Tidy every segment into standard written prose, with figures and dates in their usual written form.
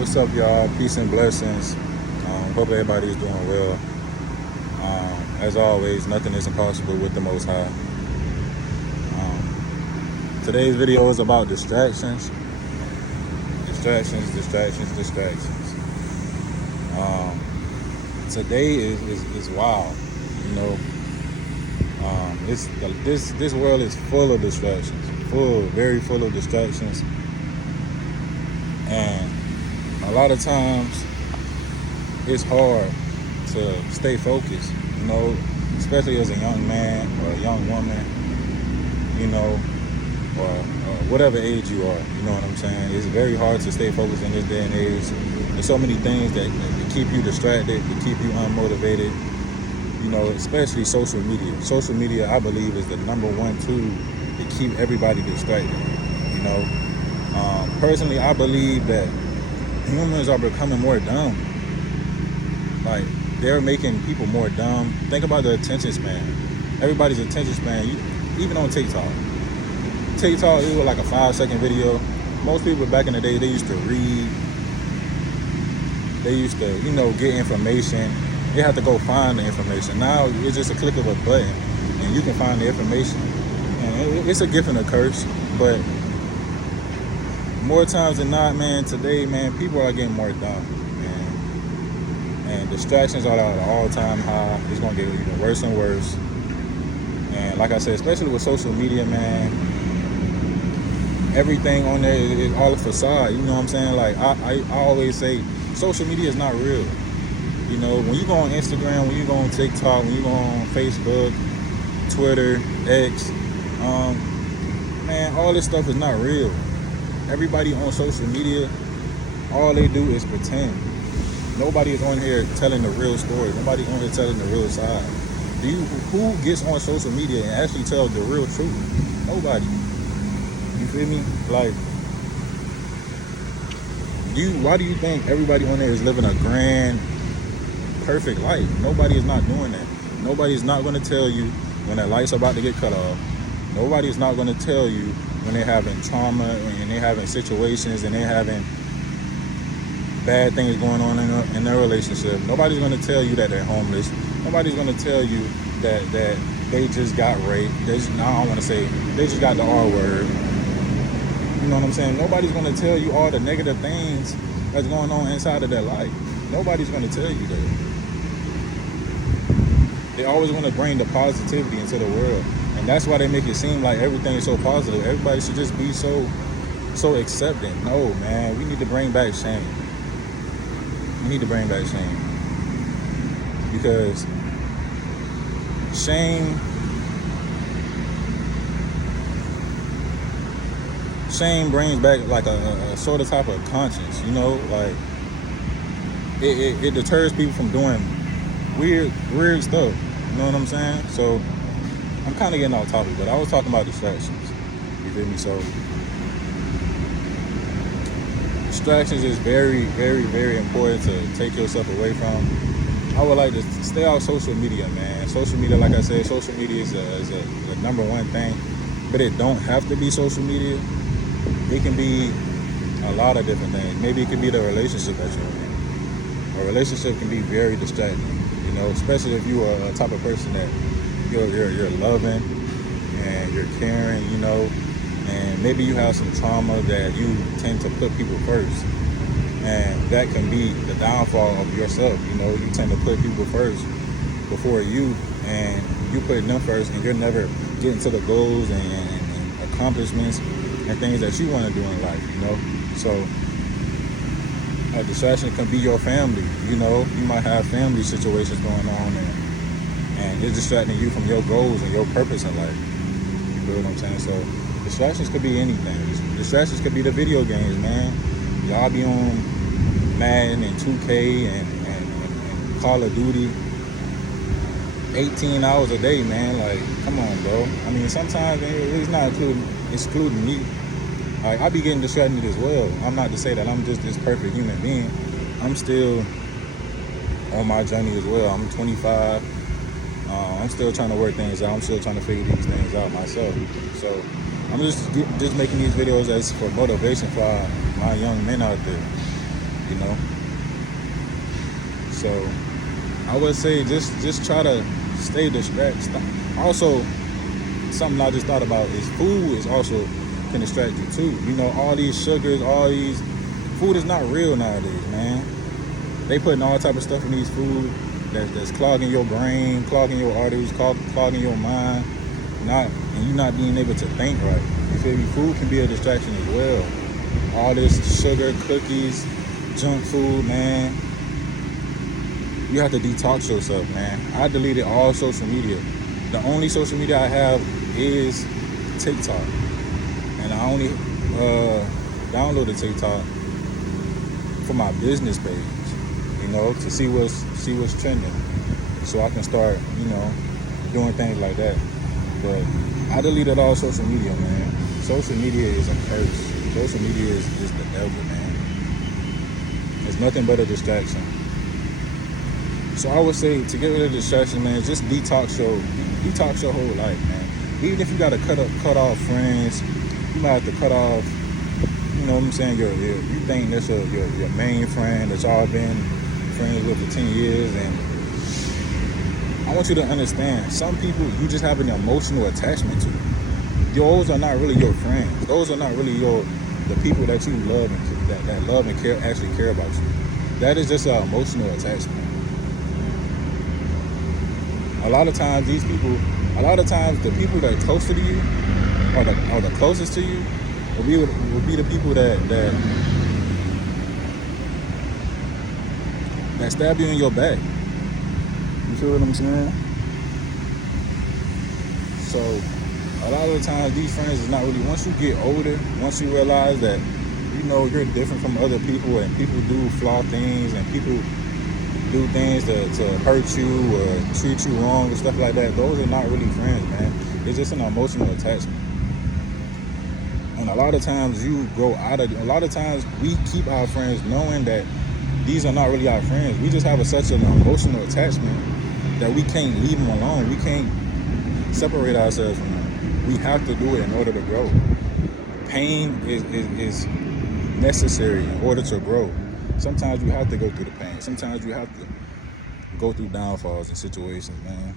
What's up, y'all? Peace and blessings. Hope everybody's doing well. As always, nothing is impossible with the Most High. Today's video is about distractions. Distractions. Today is wild. You know, this world is full of distractions. Very full of distractions. And a lot of times it's hard to stay focused, you know, especially as a young man or a young woman, you know, or whatever age you are, you know what I'm saying? It's very hard to stay focused in this day and age. There's so many things that keep you distracted, that keep you unmotivated, you know, especially social media. Social media, I believe, is the number one tool to keep everybody distracted, you know. Personally, I believe that humans are becoming more dumb. Like, they're making people more dumb. Think about the attention span. Everybody's attention span, even on TikTok. TikTok, it was like a 5-second video. Most people back in the day, they used to read. They used to, you know, get information. They have to go find the information. Now, it's just a click of a button, and you can find the information. And it's a gift and a curse, but more times than not, man, today, man, people are getting more dumb, man. And distractions are at an all-time high. It's going to get even worse and worse. And like I said, especially with social media, man, everything on there is all a facade. You know what I'm saying? Like, I always say, social media is not real. You know, when you go on Instagram, when you go on TikTok, when you go on Facebook, Twitter, X, man, all this stuff is not real. Everybody on social media, all they do is pretend. Nobody is on here telling the real story. Nobody on here telling the real side. Who gets on social media and actually tells the real truth? Nobody. You feel me? Like, why do you think everybody on there is living a grand, perfect life? Nobody is not doing that. Nobody is not going to tell you when that light's about to get cut off. Nobody is not going to tell you when they're having trauma and they're having situations and they're having bad things going on in their relationship. Nobody's going to tell you that they're homeless. Nobody's going to tell you that they just got raped. I don't want to say they just got the R word. You know what I'm saying? Nobody's going to tell you all the negative things that's going on inside of their life. Nobody's going to tell you that. They always want to bring the positivity into the world. And that's why they make it seem like everything is so positive. Everybody should just be so accepting. No, man, we need to bring back shame. We need to bring back shame. Because shame brings back like a sort of type of conscience, you know, like it deters people from doing weird stuff. You know what I'm saying? So I'm kind of getting off topic, but I was talking about distractions. You feel me? So distractions is very, very, very important to take yourself away from. I would like to stay off social media, man. Social media, like I said, social media is a number one thing, but it don't have to be social media. It can be a lot of different things. Maybe it could be the relationship that you're in. A relationship can be very distracting, you know, especially if you are a type of person that you're loving and you're caring, you know, and maybe you have some trauma that you tend to put people first, and that can be the downfall of yourself. You know, you tend to put people first before you, and you put them first, and you're never getting to the goals and accomplishments and things that you want to do in life, you know. So a distraction can be your family. You know, you might have family situations going on, and it's distracting you from your goals and your purpose in life. You feel what I'm saying? So distractions could be anything. Distractions could be the video games, man. Y'all be on Madden and 2K and Call of Duty 18 hours a day, man. Like, come on, bro. I mean, sometimes it's not excluding me. Like, I be getting distracted as well. I'm not to say that I'm just this perfect human being. I'm still on my journey as well. I'm 25. I'm still trying to work things out. I'm still trying to figure these things out myself. So I'm just making these videos as for motivation for my young men out there. you know. So I would say just try to stay distracted. Also, something I just thought about is food is also can distract you too. You know, all these sugars, all these food is not real nowadays, man. They putting all type of stuff in these food that's clogging your brain, clogging your arteries, clogging your mind, and you not being able to think right. You feel me? Food can be a distraction as well. All this sugar, cookies, junk food, man. You have to detox yourself, man. I deleted all social media. The only social media I have is TikTok, and I only downloaded TikTok for my business page, you know, to see what's trending, so I can start, you know, doing things like that. But I deleted all social media, man. Social media is a curse. Social media is the devil, man. It's nothing but a distraction. So I would say to get rid of distraction, man, just detox your whole life, man. Even if you gotta cut off friends, you might have to cut off, you know what I'm saying, you think that's your main friend that y'all been friends with for 10 years. And I want you to understand, some people you just have an emotional attachment to. Those are not really your friends. Those are not really the people that you love and that love and actually care about you. That is just an emotional attachment. A lot of times the people that are closer to you or the closest to you will be the people that stab you in your back. You feel what I'm saying? So a lot of the times these friends is not really, once you get older, once you realize that, you know, you're different from other people and people do flaw things and people do things to hurt you or treat you wrong and stuff like that, those are not really friends, man. It's just an emotional attachment. And a lot of times a lot of times we keep our friends knowing that these are not really our friends. We just have such an emotional attachment that we can't leave them alone. We can't separate ourselves from them. We have to do it in order to grow. Pain is necessary in order to grow. Sometimes you have to go through the pain. Sometimes you have to go through downfalls and situations, man.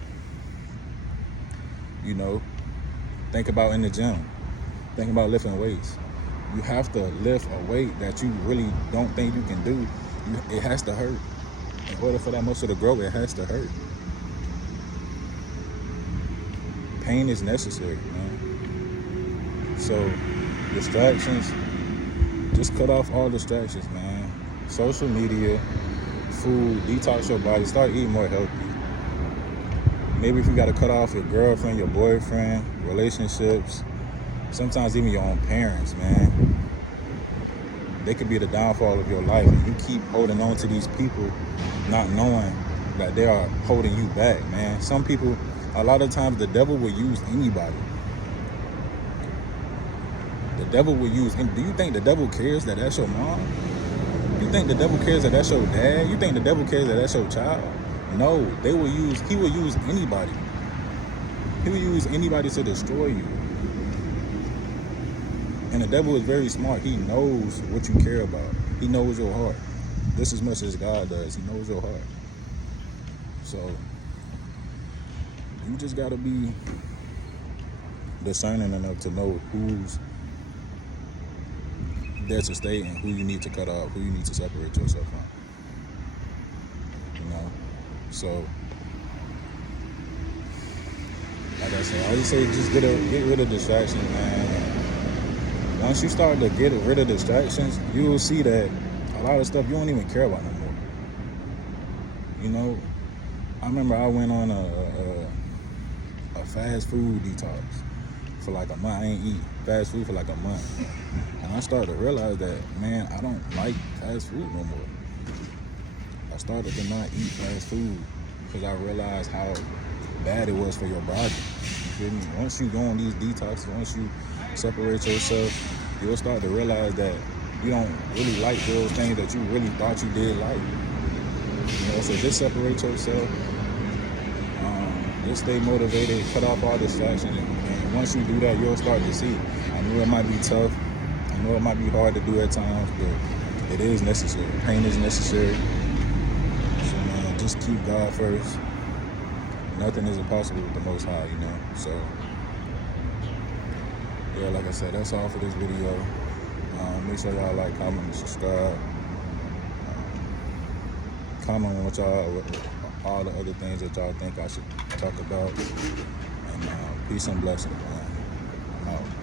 You know, think about in the gym. Think about lifting weights. You have to lift a weight that you really don't think you can do. It has to hurt. In order for that muscle to grow, it has to hurt. Pain is necessary, man. So, distractions, just cut off all distractions, man. Social media, food, detox your body, start eating more healthy. Maybe if you got to cut off your girlfriend, your boyfriend, relationships, sometimes even your own parents, man. They could be the downfall of your life, and you keep holding on to these people not knowing that they are holding you back, man. Some people, a lot of times the devil will use anybody. The devil will use, and do you think the devil cares that that's your mom? You think the devil cares that that's your dad? You think the devil cares that that's your child? No, he will use anybody. He will use anybody to destroy you. And the devil is very smart. He knows what you care about. He knows your heart just as much as God does. He knows your heart. So you just gotta be discerning enough to know who's there to stay and who you need to cut off, who you need to separate yourself from. You know? So, like I said, I just say just get rid of distractions, man. Once you start to get rid of distractions, you will see that a lot of stuff you don't even care about no more. You know, I remember I went on a fast food detox for like a month. I ain't eat fast food for like a month. And I started to realize that, man, I don't like fast food no more. I started to not eat fast food because I realized how bad it was for your body. You feel me? Once you go on these detoxes, once you separate yourself, you'll start to realize that you don't really like those things that you really thought you did like. You know, so just separate yourself. Just stay motivated, cut off all distractions, and once you do that, you'll start to see. I know it might be tough. I know it might be hard to do at times, but it is necessary. Pain is necessary. So man, just keep God first. Nothing is impossible with the Most High, you know. So yeah, like I said, that's all for this video. Make sure y'all like, comment, and subscribe. Comment on what y'all, all the other things that y'all think I should talk about. And peace and blessings, man. I'm out.